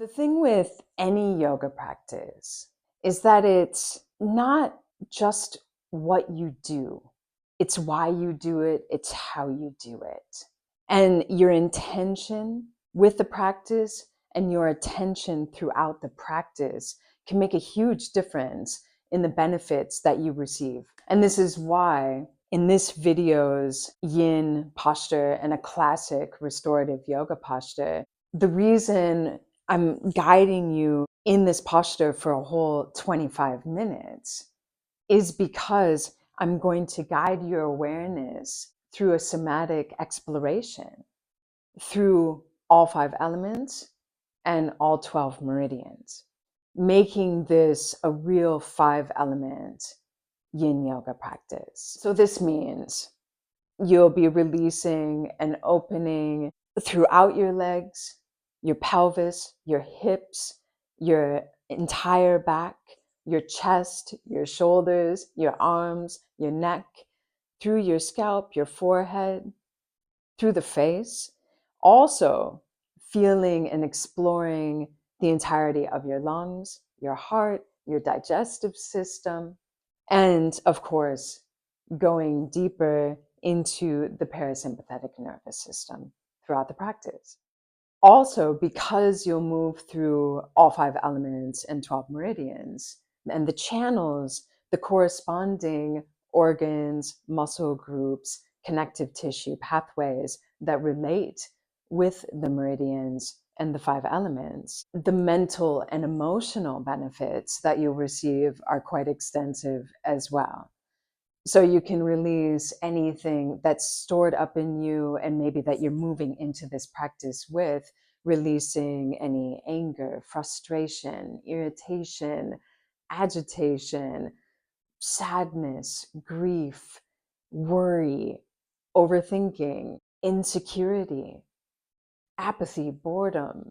The thing with any yoga practice is that it's not just what you do, it's why you do it, it's how you do it. And your intention with the practice and your attention throughout the practice can make a huge difference in the benefits that you receive. And this is why in this video's yin posture and a classic restorative yoga posture, the reason I'm guiding you in this posture for a whole 25 minutes is because I'm going to guide your awareness through a somatic exploration, through all 5 elements and all 12 meridians, making this a real 5-element yin yoga practice. So this means you'll be releasing and opening throughout your legs, your pelvis, your hips, your entire back, your chest, your shoulders, your arms, your neck, through your scalp, your forehead, through the face. Also, feeling and exploring the entirety of your lungs, your heart, your digestive system, and of course, going deeper into the parasympathetic nervous system throughout the practice. Also, because you'll move through all 5 elements and 12 meridians, and the channels, the corresponding organs, muscle groups, connective tissue pathways that relate with the meridians and the 5 elements, the mental and emotional benefits that you'll receive are quite extensive as well. So you can release anything that's stored up in you and maybe that you're moving into this practice with, releasing any anger, frustration, irritation, agitation, sadness, grief, worry, overthinking, insecurity, apathy, boredom,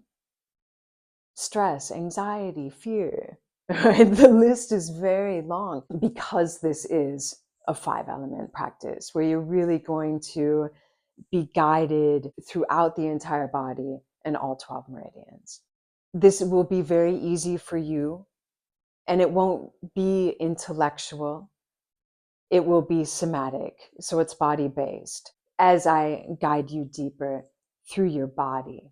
stress, anxiety, fear. Right? The list is very long because this is a 5-element practice where you're really going to be guided throughout the entire body and all 12 meridians. This will be very easy for you, and it won't be intellectual. It will be somatic, so it's body-based. As I guide you deeper through your body,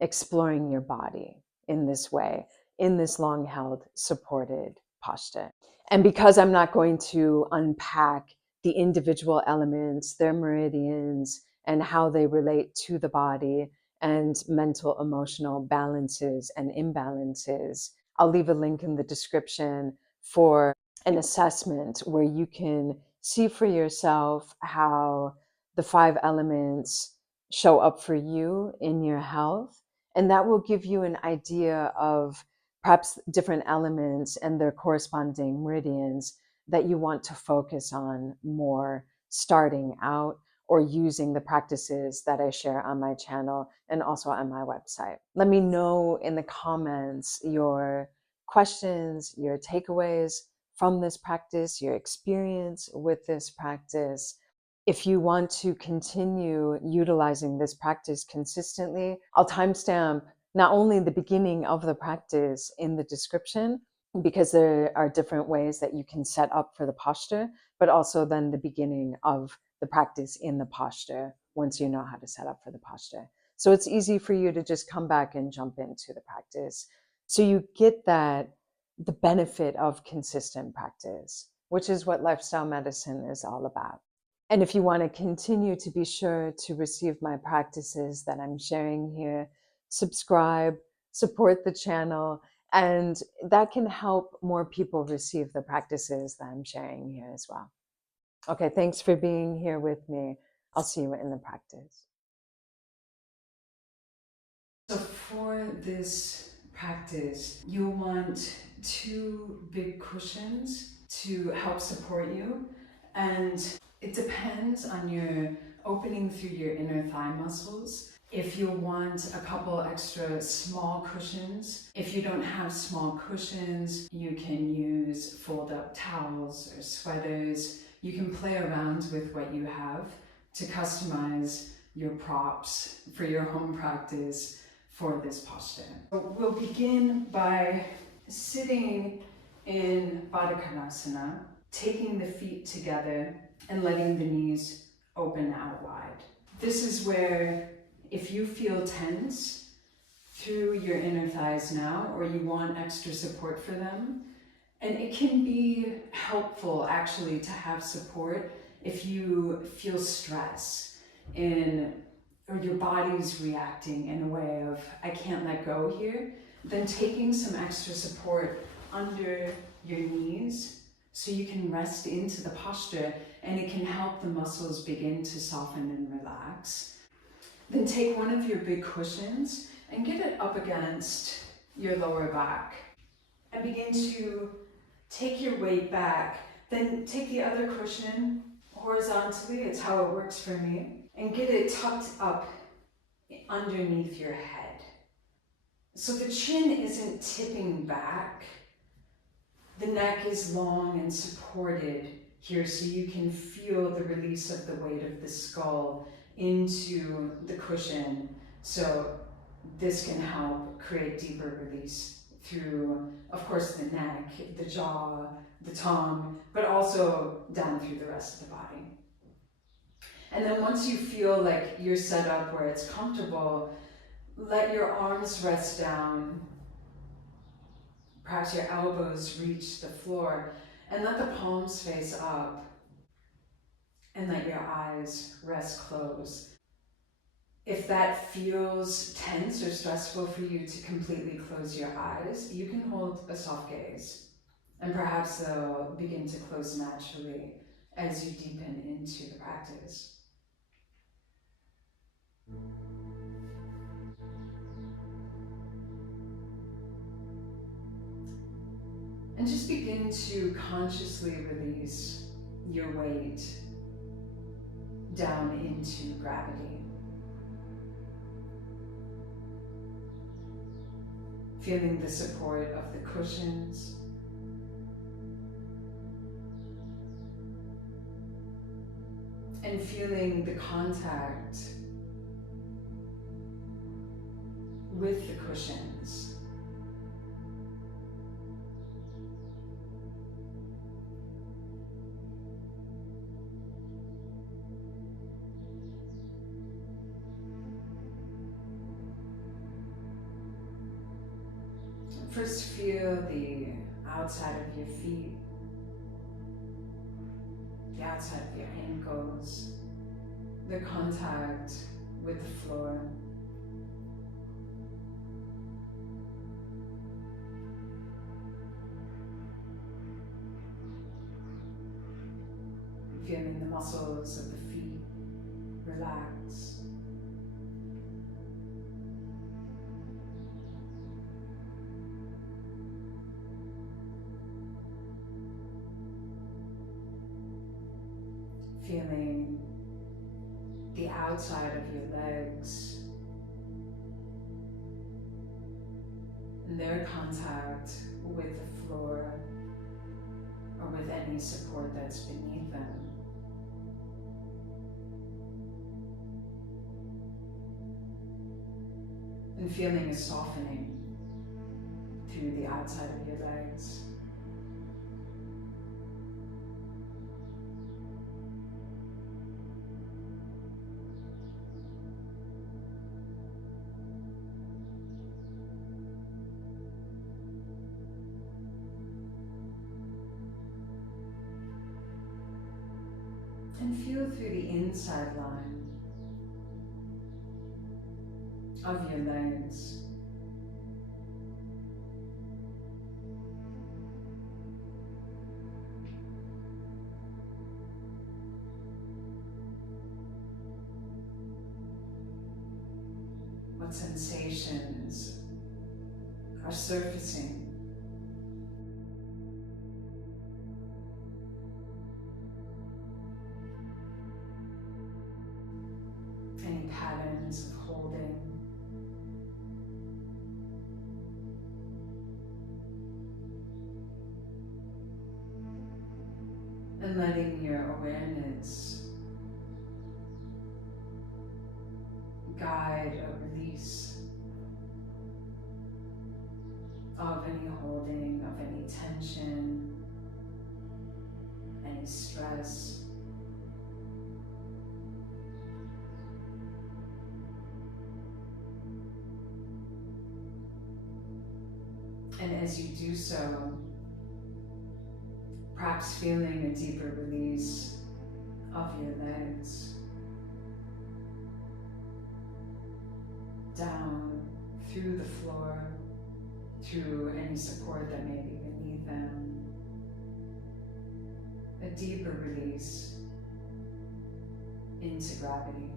exploring your body in this way, in this long-held, supported posture. And because I'm not going to unpack the individual elements, their meridians, and how they relate to the body, and mental, emotional balances and imbalances, I'll leave a link in the description for an assessment where you can see for yourself how the 5 elements show up for you in your health. And that will give you an idea of perhaps different elements and their corresponding meridians that you want to focus on more starting out, or using the practices that I share on my channel and also on my website. Let me know in the comments your questions, your takeaways from this practice, your experience with this practice. If you want to continue utilizing this practice consistently, I'll timestamp not only the beginning of the practice in the description, because there are different ways that you can set up for the posture, but also then the beginning of the practice in the posture once you know how to set up for the posture. So it's easy for you to just come back and jump into the practice. So you get that, the benefit of consistent practice, which is what lifestyle medicine is all about. And if you want to continue to be sure to receive my practices that I'm sharing here, subscribe, support the channel, and that can help more people receive the practices that I'm sharing here as well. Okay, thanks for being here with me. I'll see you in the practice. So for this practice, you'll want 2 big cushions to help support you. And it depends on your opening through your inner thigh muscles. If you want a couple extra small cushions, if you don't have small cushions, you can use fold-up towels or sweaters. You can play around with what you have to customize your props for your home practice for this posture. We'll begin by sitting in Baddha Konasana, taking the feet together and letting the knees open out wide. This is where, if you feel tense through your inner thighs now, or you want extra support for them, and it can be helpful actually to have support if you feel stress or your body's reacting in a way of, I can't let go here, then taking some extra support under your knees so you can rest into the posture, and it can help the muscles begin to soften and relax. Then take one of your big cushions and get it up against your lower back and begin to take your weight back. Then take the other cushion horizontally, it's how it works for me, and get it tucked up underneath your head. So the chin isn't tipping back. The neck is long and supported here, so you can feel the release of the weight of the skull into the cushion. So this can help create deeper release through, of course, the neck, the jaw, the tongue, but also down through the rest of the body. And then once you feel like you're set up where it's comfortable, let your arms rest down. Perhaps your elbows reach the floor, and let the palms face up, and let your eyes rest closed. If that feels tense or stressful for you to completely close your eyes, you can hold a soft gaze, and perhaps they'll begin to close naturally as you deepen into the practice. And just begin to consciously release your weight down into gravity. Feeling the support of the cushions. And feeling the contact with the cushions. First, feel the outside of your feet, the outside of your ankles, the contact with the floor. Feeling the muscles of the feet relax. Feeling the outside of your legs and their contact with the floor or with any support that's beneath them. And feeling a softening through the outside of your legs. And feel through the inside line of your legs. What sensations are surfacing? Any patterns of holding? And letting your awareness guide a release of any holding, of any tension, any stress. And as you do so, perhaps feeling a deeper release of your legs, down through the floor, through any support that may be beneath them. A deeper release into gravity.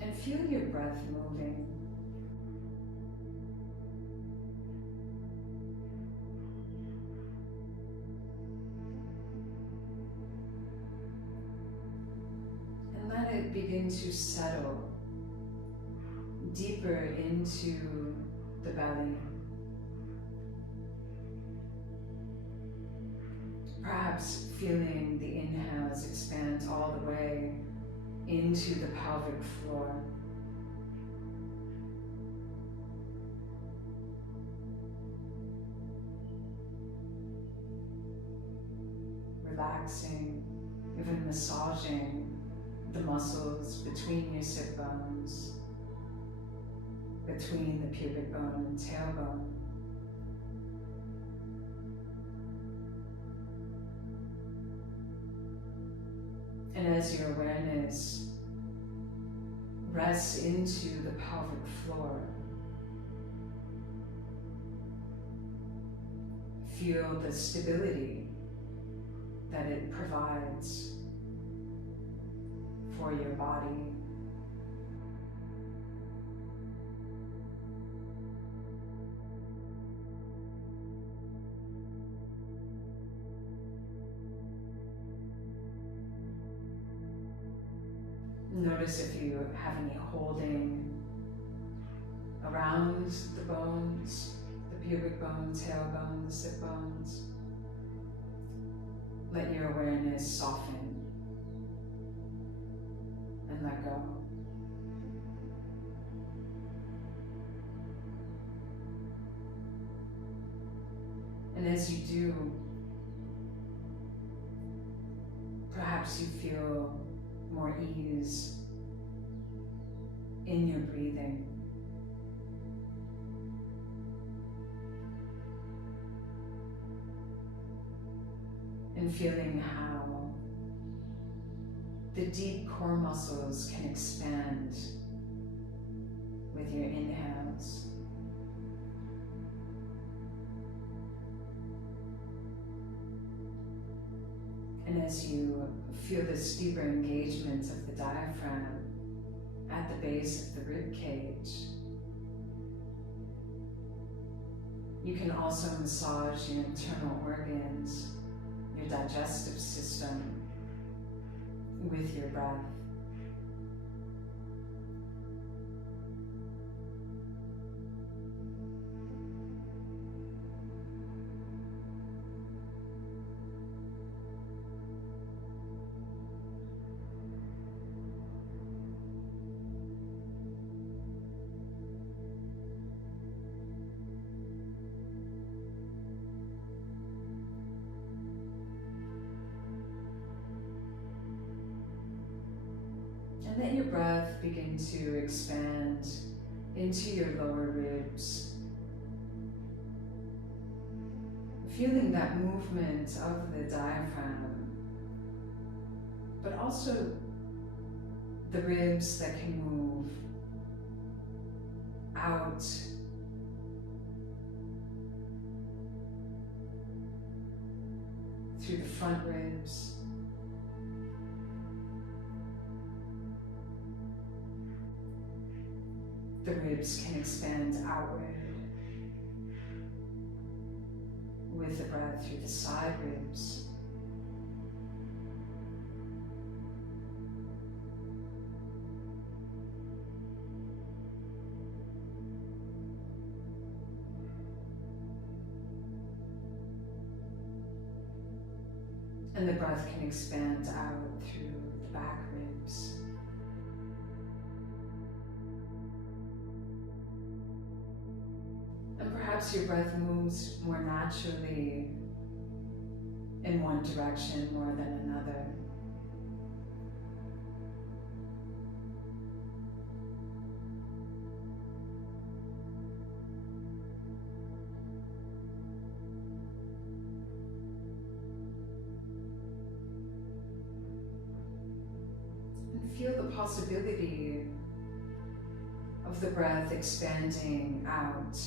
And feel your breath moving. And let it begin to settle deeper into the belly. Perhaps feeling the inhales expand all the way into the pelvic floor. Relaxing, even massaging the muscles between your sit bones, between the pubic bone and tailbone. And as your awareness rests into the pelvic floor, feel the stability that it provides for your body. Notice if you have any holding around the bones, the pubic bone, tailbone, the sit bones. Let your awareness soften and let go. And as you do, perhaps you feel more ease in your breathing. And feeling how the deep core muscles can expand with your inhales. And as you feel this deeper engagement of the diaphragm at the base of the rib cage, you can also massage your internal organs, your digestive system, with your breath. And let your breath begin to expand into your lower ribs. Feeling that movement of the diaphragm, but also the ribs that can move out through the front ribs. The ribs can expand outward with the breath through the side ribs. And the breath can expand out through the back ribs. And perhaps your breath moves more naturally in one direction more than another. And feel the possibility of the breath expanding out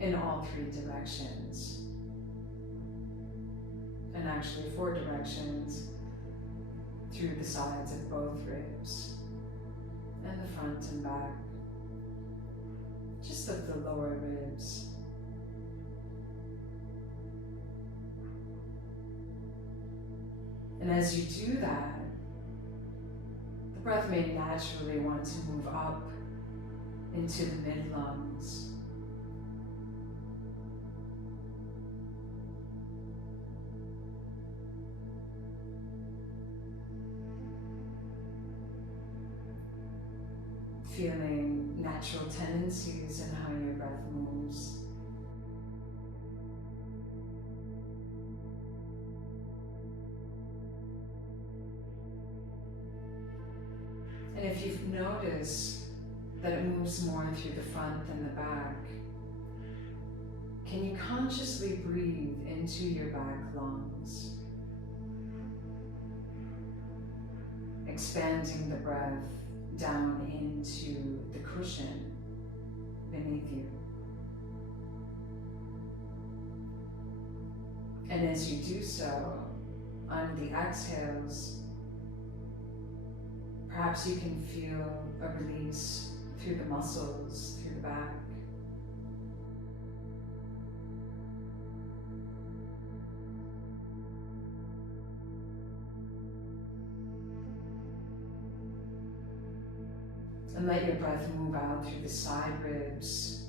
in all three directions, and actually 4 directions, through the sides of both ribs, and the front and back, just of the lower ribs. And as you do that, the breath may naturally want to move up into the mid-lungs. Feeling natural tendencies in how your breath moves. And if you've noticed that it moves more through the front than the back, can you consciously breathe into your back lungs, expanding the breath down into the cushion beneath you. And as you do so, on the exhales, perhaps you can feel a release through the muscles, through the back. And let your breath move out through the side ribs,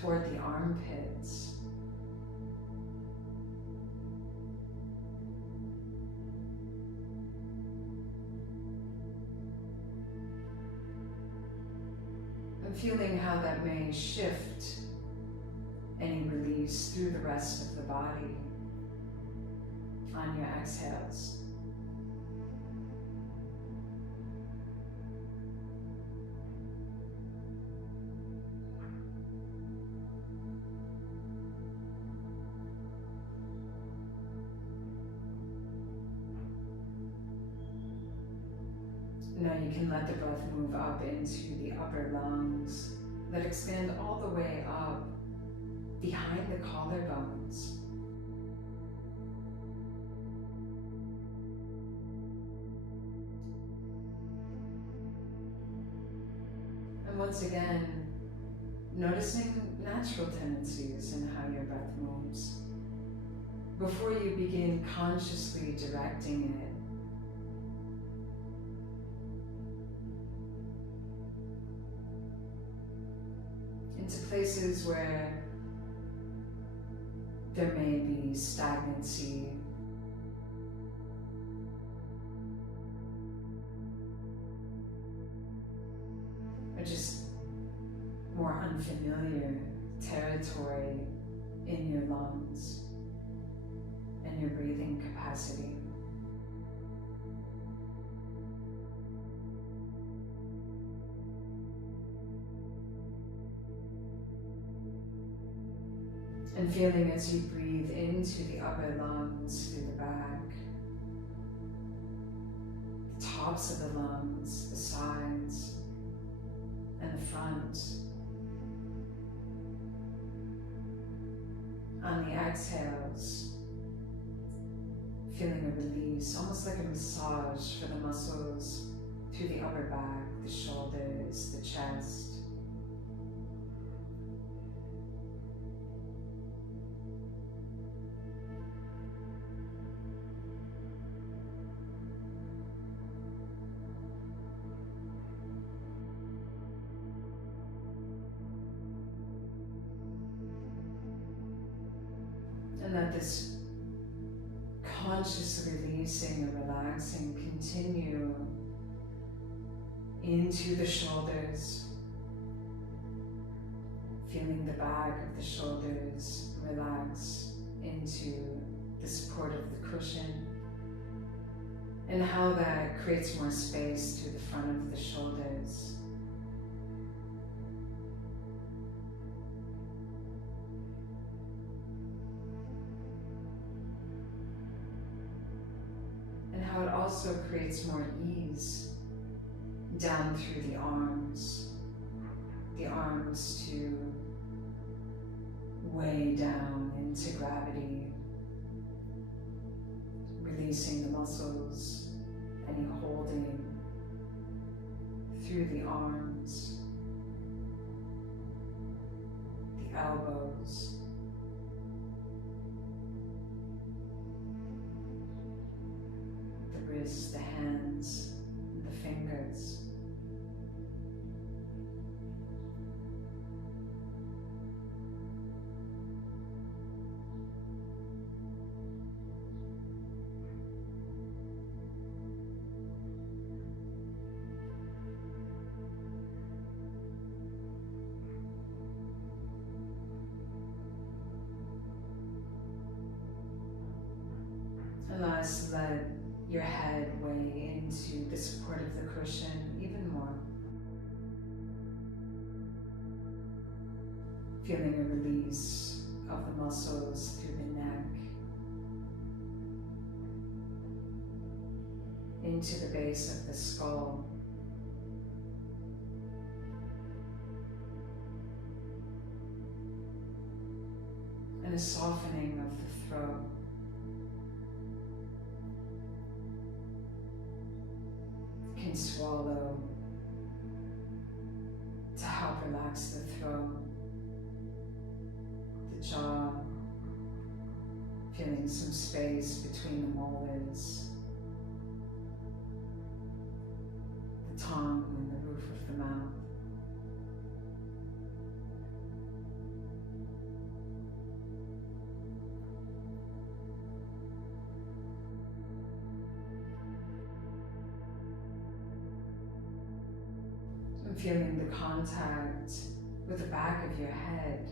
toward the armpits. And feeling how that may shift any release through the rest of the body on your exhales. Now you can let the breath move up into the upper lungs that expand all the way up behind the collarbones. And once again, noticing natural tendencies in how your breath moves before you begin consciously directing it. Into places where there may be stagnancy, or just more unfamiliar territory in your lungs and your breathing capacity. And feeling as you breathe into the upper lungs through the back, the tops of the lungs, the sides, and the front. On the exhales, feeling a release, almost like a massage for the muscles through the upper back, the shoulders, the chest. let this conscious releasing and relaxing continue into the shoulders, feeling the back of the shoulders relax into the support of the cushion, and how that creates more space through the front of the shoulders. And how it also creates more ease down through the arms to way down into gravity, releasing the muscles, any holding through the arms, the elbows, the wrists, the hands, and the fingers. And last, let your head weigh into the support of the cushion even more. Feeling a release of the muscles through the neck, into the base of the skull, and a softening of the throat. Can swallow to help relax the throat, the jaw, feeling some space between the molars, the tongue and the roof of the mouth. Feeling the contact with the back of your head,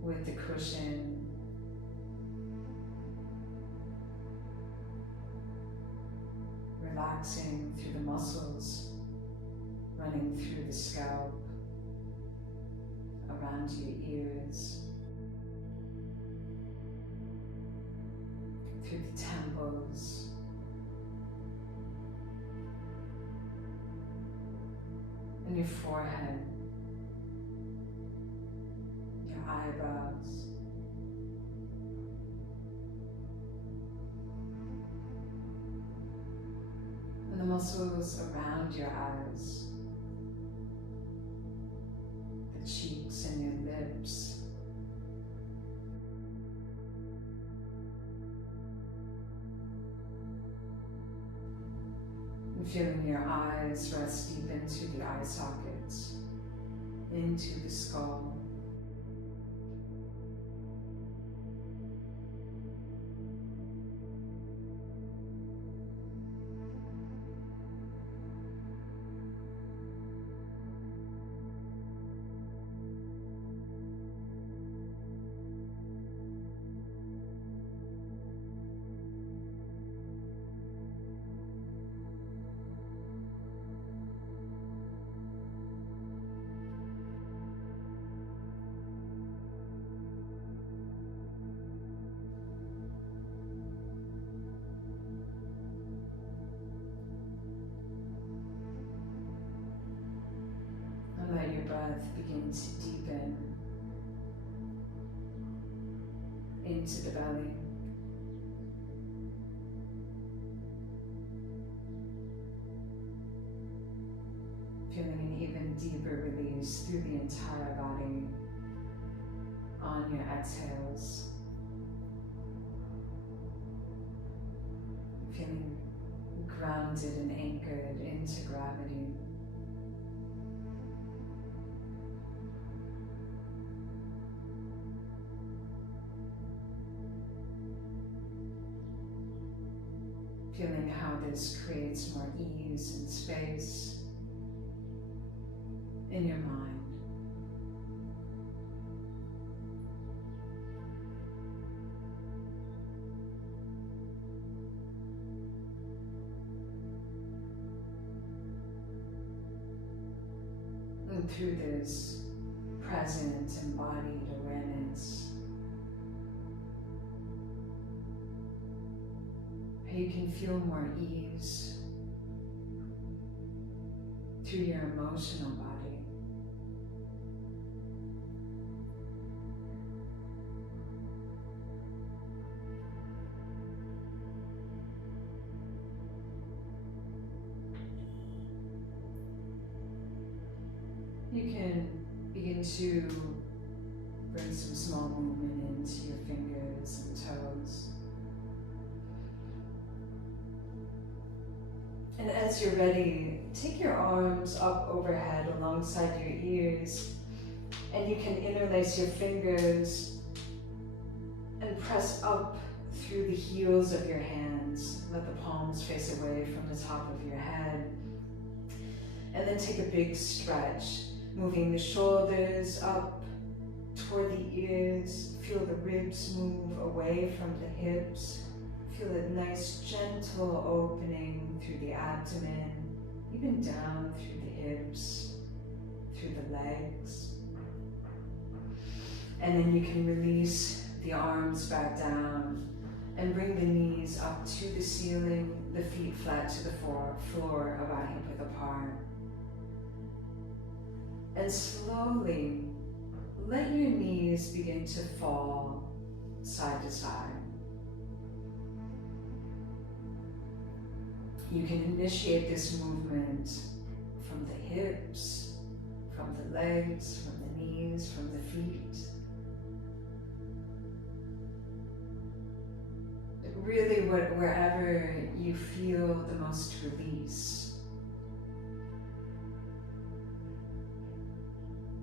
with the cushion, relaxing through the muscles, running through the scalp, around your ears, through the temples, and your forehead, your eyebrows, and the muscles around your eyes, the cheeks and your lips, and feeling your eyes rest deep into the eye sockets, into the skull. Let your breath begin to deepen into the belly. Feeling an even deeper release through the entire body on your exhales. Feeling grounded and anchored into gravity. feeling how this creates more ease and space in your mind. And through this present embodied awareness, you can feel more ease through your emotional body. You can begin to bring some small movement into your fingers and toes. And as you're ready, take your arms up overhead alongside your ears, and you can interlace your fingers and press up through the heels of your hands. Let the palms face away from the top of your head. And then take a big stretch, moving the shoulders up toward the ears. Feel the ribs move away from the hips. Feel a nice gentle opening through the abdomen, even down through the hips, through the legs. And then you can release the arms back down and bring the knees up to the ceiling, the feet flat to the floor, about hip width apart. And slowly let your knees begin to fall side to side. You can initiate this movement from the hips, from the legs, from the knees, from the feet. But really, wherever you feel the most release.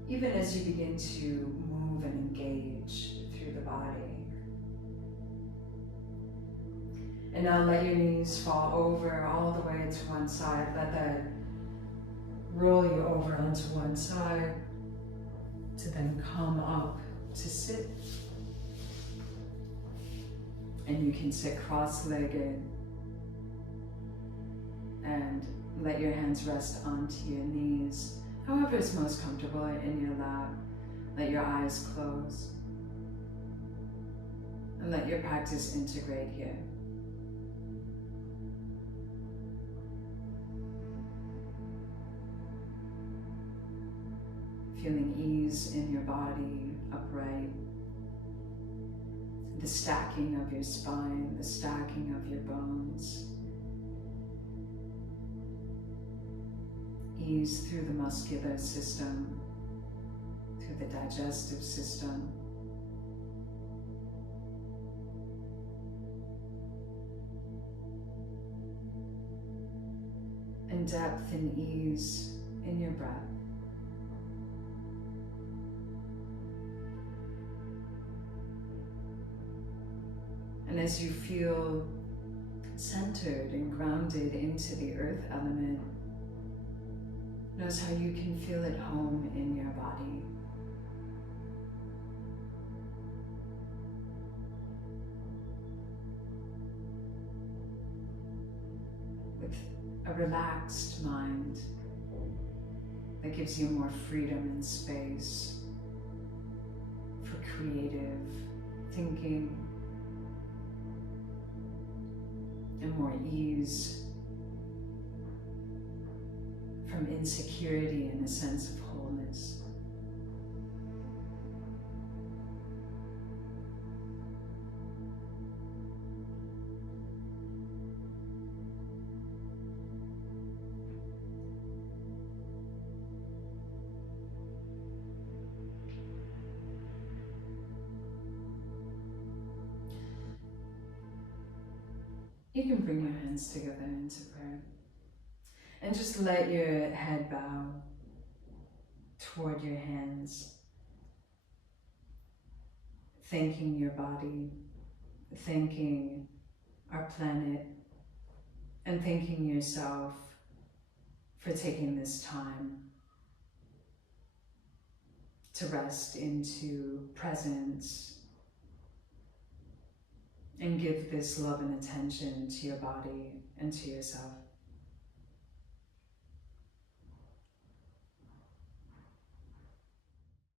Even as you begin to move and engage through the body. And now let your knees fall over all the way to one side. Let that roll you over onto one side to then come up to sit. And you can sit cross-legged and let your hands rest onto your knees. However is most comfortable in your lap. Let your eyes close. And let your practice integrate here. Feeling ease in your body, upright. The stacking of your spine, the stacking of your bones. Ease through the muscular system, through the digestive system. And depth and ease in your breath. And as you feel centered and grounded into the earth element, notice how you can feel at home in your body. With a relaxed mind that gives you more freedom and space for creative thinking and more ease from insecurity and a sense of wholeness. You can bring your hands together into prayer. And just let your head bow toward your hands, thanking your body, thanking our planet, and thanking yourself for taking this time to rest into presence and give this love and attention to your body and to yourself.